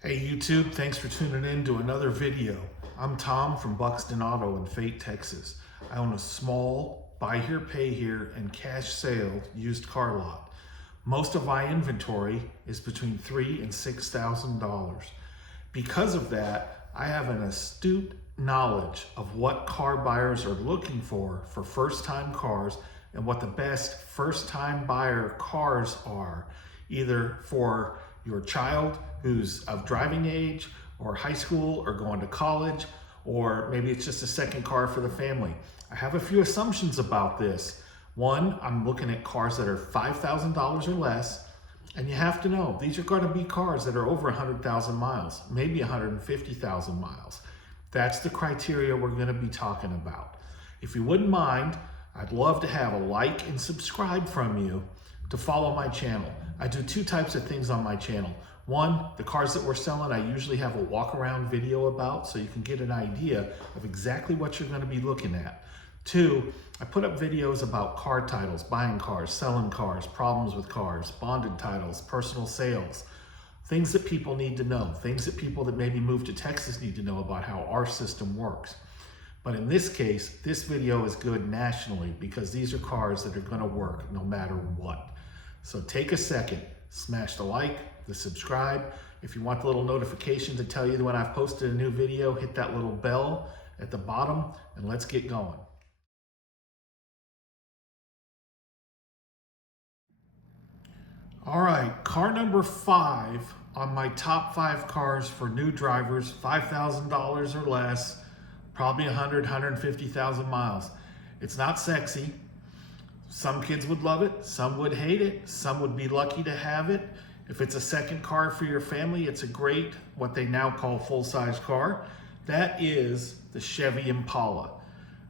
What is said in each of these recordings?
Hey YouTube, thanks for tuning in to another video. I'm Tom from Buxton Auto in Fate, Texas. I own a small buy here, pay here, and cash sale used car lot. Most of my inventory is between $3,000 and $6,000. Because of that, I have an astute knowledge of what car buyers are looking for first-time cars and what the best first-time buyer cars are, either for your child who's of driving age or high school or going to college, or maybe it's just a second car for the family. I have a few assumptions about this. One, I'm looking at cars that are $5,000 or less, and you have to know these are going to be cars that are over 100,000 miles, maybe 150,000 miles. That's the criteria we're going to be talking about. If you wouldn't mind, I'd love to have a like and subscribe from you to follow my channel. I do two types of things on my channel. One, the cars that we're selling, I usually have a walk around video about so you can get an idea of exactly what you're going to be looking at. Two, I put up videos about car titles, buying cars, selling cars, problems with cars, bonded titles, personal sales, things that people need to know, things that people that maybe moved to Texas need to know about how our system works. But in this case, this video is good nationally because these are cars that are going to work no matter what. So take a second, smash the like, the subscribe. If you want the little notification to tell you when I've posted a new video, hit that little bell at the bottom and let's get going. All right, car number 5 on my top 5 cars for new drivers, $5,000 or less, probably 150,000 miles. It's not sexy. Some kids would love it, some would hate it, some would be lucky to have it. If it's a second car for your family, it's a great, what they now call full-size car. That is the Chevy Impala.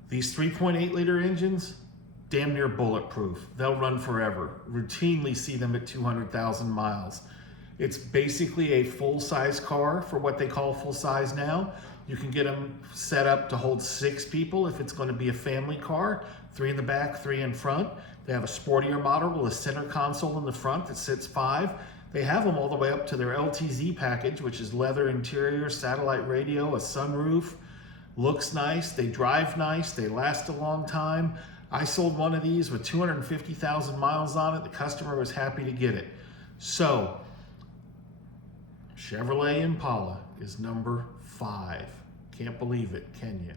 These 3.8 liter engines, damn near bulletproof. They'll run forever. Routinely see them at 200,000 miles. It's basically a full-size car for what they call full-size now. You can get them set up to hold 6 people if it's going to be a family car, 3 in the back, 3 in front. They have a sportier model with a center console in the front that sits 5. They have them all the way up to their LTZ package, which is leather interior, satellite radio, a sunroof. Looks nice, they drive nice, they last a long time. I sold one of these with 250,000 miles on it. The customer was happy to get it. So, Chevrolet Impala is number 5. Can't believe it, can you?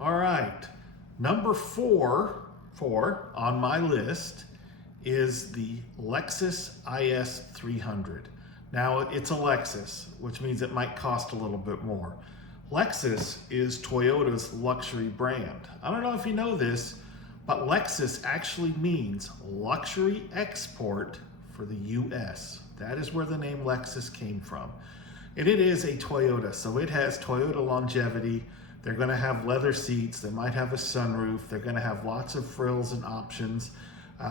All right, number 4 on my list is the Lexus IS300. Now, it's a Lexus, which means it might cost a little bit more. Lexus is Toyota's luxury brand. I don't know if you know this, but Lexus actually means luxury export for the US. That is where the name Lexus came from. And it is a Toyota, so it has Toyota longevity. They're going to have leather seats. They might have a sunroof. They're going to have lots of frills and options.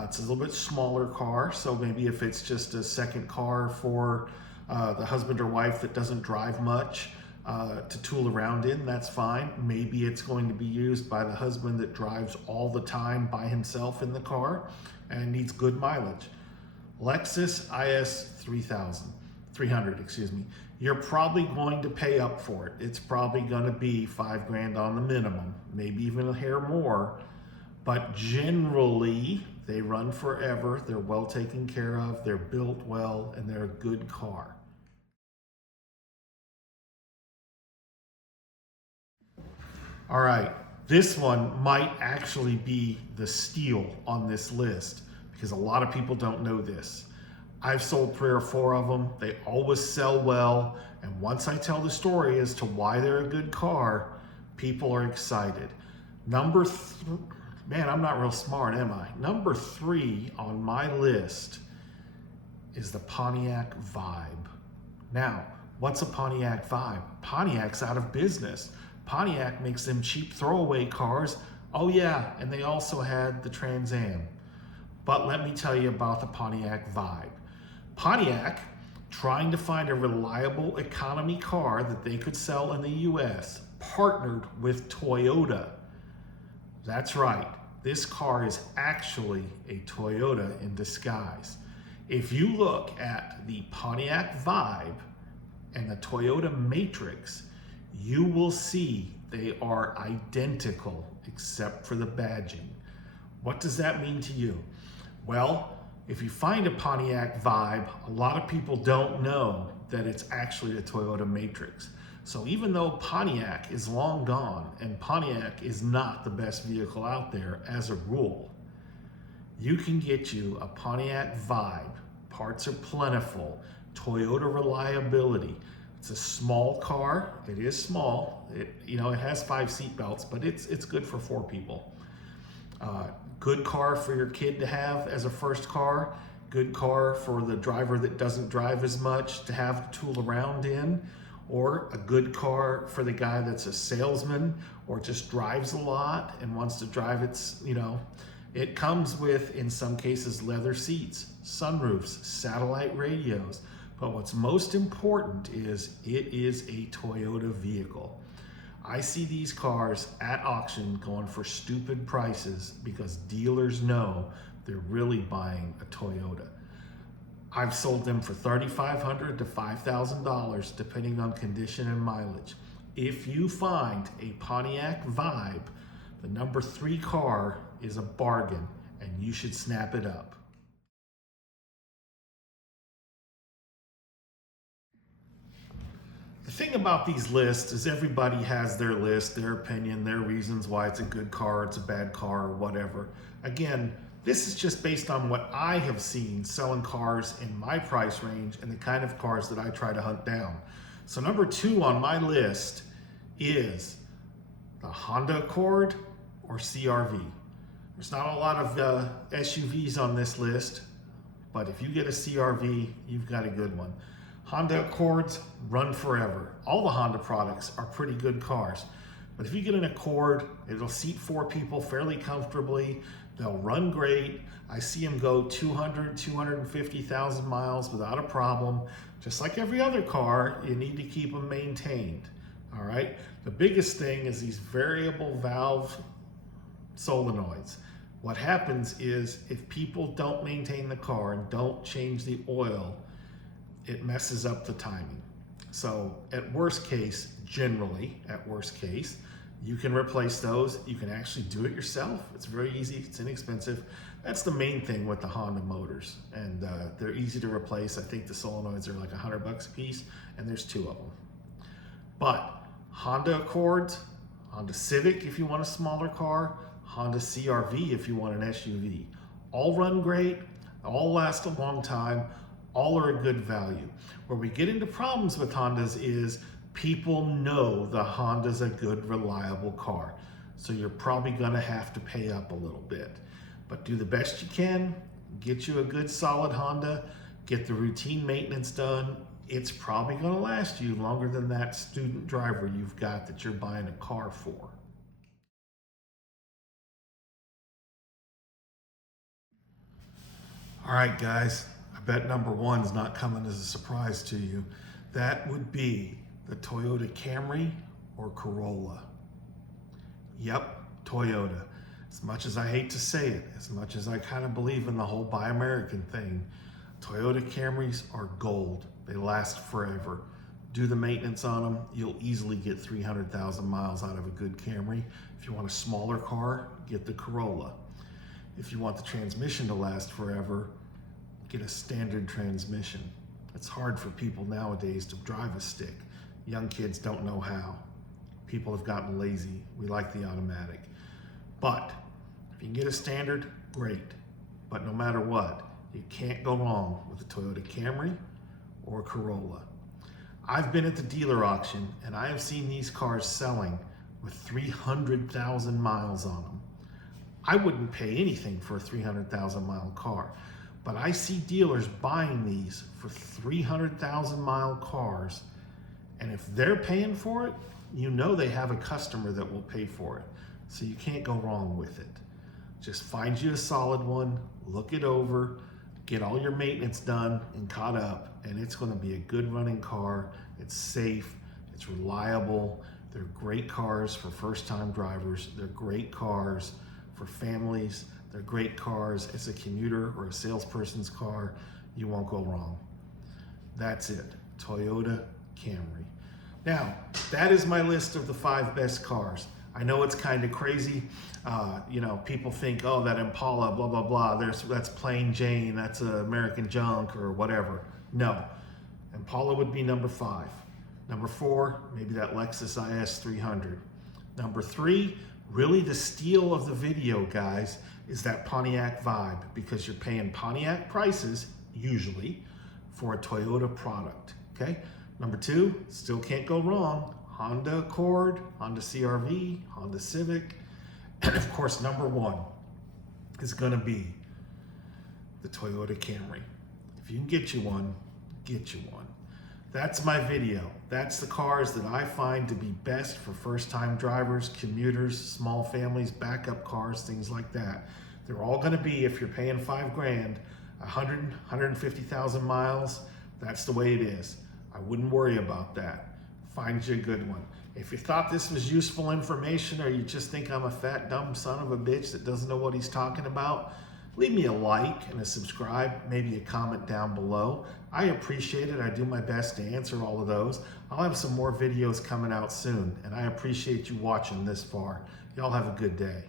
It's a little bit smaller car, so maybe if it's just a second car for the husband or wife that doesn't drive much to tool around in, that's fine. Maybe it's going to be used by the husband that drives all the time by himself in the car and needs good mileage. Lexus IS300, excuse me. You're probably going to pay up for it. It's probably going to be $5,000 on the minimum, maybe even a hair more. But generally, they run forever. They're well taken care of. They're built well, and they're a good car. All right, this one might actually be the steal on this list because a lot of people don't know this. I've sold 3 or 4 of them. They always sell well. And once I tell the story as to why they're a good car, people are excited. Man, I'm not real smart, am I? Number 3 on my list is the Pontiac Vibe. Now, what's a Pontiac Vibe? Pontiac's out of business. Pontiac makes them cheap throwaway cars. Oh yeah, and they also had the Trans Am. But let me tell you about the Pontiac Vibe. Pontiac, trying to find a reliable economy car that they could sell in the US, partnered with Toyota. That's right. This car is actually a Toyota in disguise. If you look at the Pontiac Vibe and the Toyota Matrix, you will see they are identical except for the badging. What does that mean to you? Well, if you find a Pontiac Vibe, a lot of people don't know that it's actually a Toyota Matrix. So even though Pontiac is long gone and Pontiac is not the best vehicle out there as a rule, you can get you a Pontiac Vibe. Parts are plentiful, Toyota reliability. It's a small car. It is small. It has 5 seat belts, but it's good for 4 people. Good car for your kid to have as a first car. Good car for the driver that doesn't drive as much to have to tool around in. Or a good car for the guy that's a salesman or just drives a lot and wants to drive it comes with, in some cases, leather seats, sunroofs, satellite radios. But what's most important is it is a Toyota vehicle. I see these cars at auction going for stupid prices because dealers know they're really buying a Toyota. I've sold them for $3,500 to $5,000 depending on condition and mileage. If you find a Pontiac Vibe, the number 3 car is a bargain and you should snap it up. The thing about these lists is everybody has their list, their opinion, their reasons why it's a good car, it's a bad car, or whatever. Again, this is just based on what I have seen selling cars in my price range and the kind of cars that I try to hunt down. So number 2 on my list is the Honda Accord or CR-V. There's not a lot of SUVs on this list, but if you get a CR-V, you've got a good one. Honda Accords run forever. All the Honda products are pretty good cars. But if you get an Accord, it'll seat 4 people fairly comfortably. They'll run great. I see them go 200, 250,000 miles without a problem. Just like every other car, you need to keep them maintained. All right? The biggest thing is these variable valve solenoids. What happens is if people don't maintain the car and don't change the oil, it messes up the timing. So at worst case, generally, at worst case, you can replace those. You can actually do it yourself. It's very easy, it's inexpensive. That's the main thing with the Honda motors. And they're easy to replace. I think the solenoids are like $100 a piece, and there's 2 of them. But Honda Accords, Honda Civic if you want a smaller car, Honda CR-V if you want an SUV. All run great, all last a long time, all are a good value. Where we get into problems with Hondas is people know the Honda's a good, reliable car. So you're probably gonna have to pay up a little bit. But do the best you can, get you a good solid Honda, get the routine maintenance done. It's probably gonna last you longer than that student driver you've got that you're buying a car for. All right, guys, I bet number 1 is not coming as a surprise to you. That would be the Toyota Camry or Corolla. Yep, Toyota. As much as I hate to say it, as much as I kind of believe in the whole Buy American thing, Toyota Camrys are gold. They last forever. Do the maintenance on them, you'll easily get 300,000 miles out of a good Camry. If you want a smaller car, get the Corolla. If you want the transmission to last forever, get a standard transmission. It's hard for people nowadays to drive a stick. Young kids don't know how. People have gotten lazy. We like the automatic. But if you can get a standard, great. But no matter what, you can't go wrong with a Toyota Camry or a Corolla. I've been at the dealer auction and I have seen these cars selling with 300,000 miles on them. I wouldn't pay anything for a 300,000 mile car, but I see dealers buying these for 300,000 mile cars. And if they're paying for it, you know they have a customer that will pay for it. So you can't go wrong with it. Just find you a solid one, look it over, get all your maintenance done and caught up, and it's gonna be a good running car. It's safe, it's reliable. They're great cars for first-time drivers. They're great cars for families. They're great cars. It's a commuter or a salesperson's car. You won't go wrong. That's it, Toyota Camry. Now, that is my list of the 5 best cars. I know it's kind of crazy. You know, people think, oh, that Impala, blah, blah, blah, that's plain Jane, that's American junk or whatever. No, Impala would be number 5. Number 4, maybe that Lexus IS300. Number 3, really the steal of the video, guys, is that Pontiac Vibe, because you're paying Pontiac prices, usually, for a Toyota product, okay? Number 2, still can't go wrong, Honda Accord, Honda CR-V, Honda Civic, and of course, number 1 is gonna be the Toyota Camry. If you can get you one, get you one. That's my video. That's the cars that I find to be best for first-time drivers, commuters, small families, backup cars, things like that. They're all gonna be, if you're paying $5 grand, 150,000 miles, that's the way it is. I wouldn't worry about that. Find you a good one. If you thought this was useful information or you just think I'm a fat, dumb son of a bitch that doesn't know what he's talking about, leave me a like and a subscribe, maybe a comment down below. I appreciate it. I do my best to answer all of those. I'll have some more videos coming out soon, and I appreciate you watching this far. Y'all have a good day.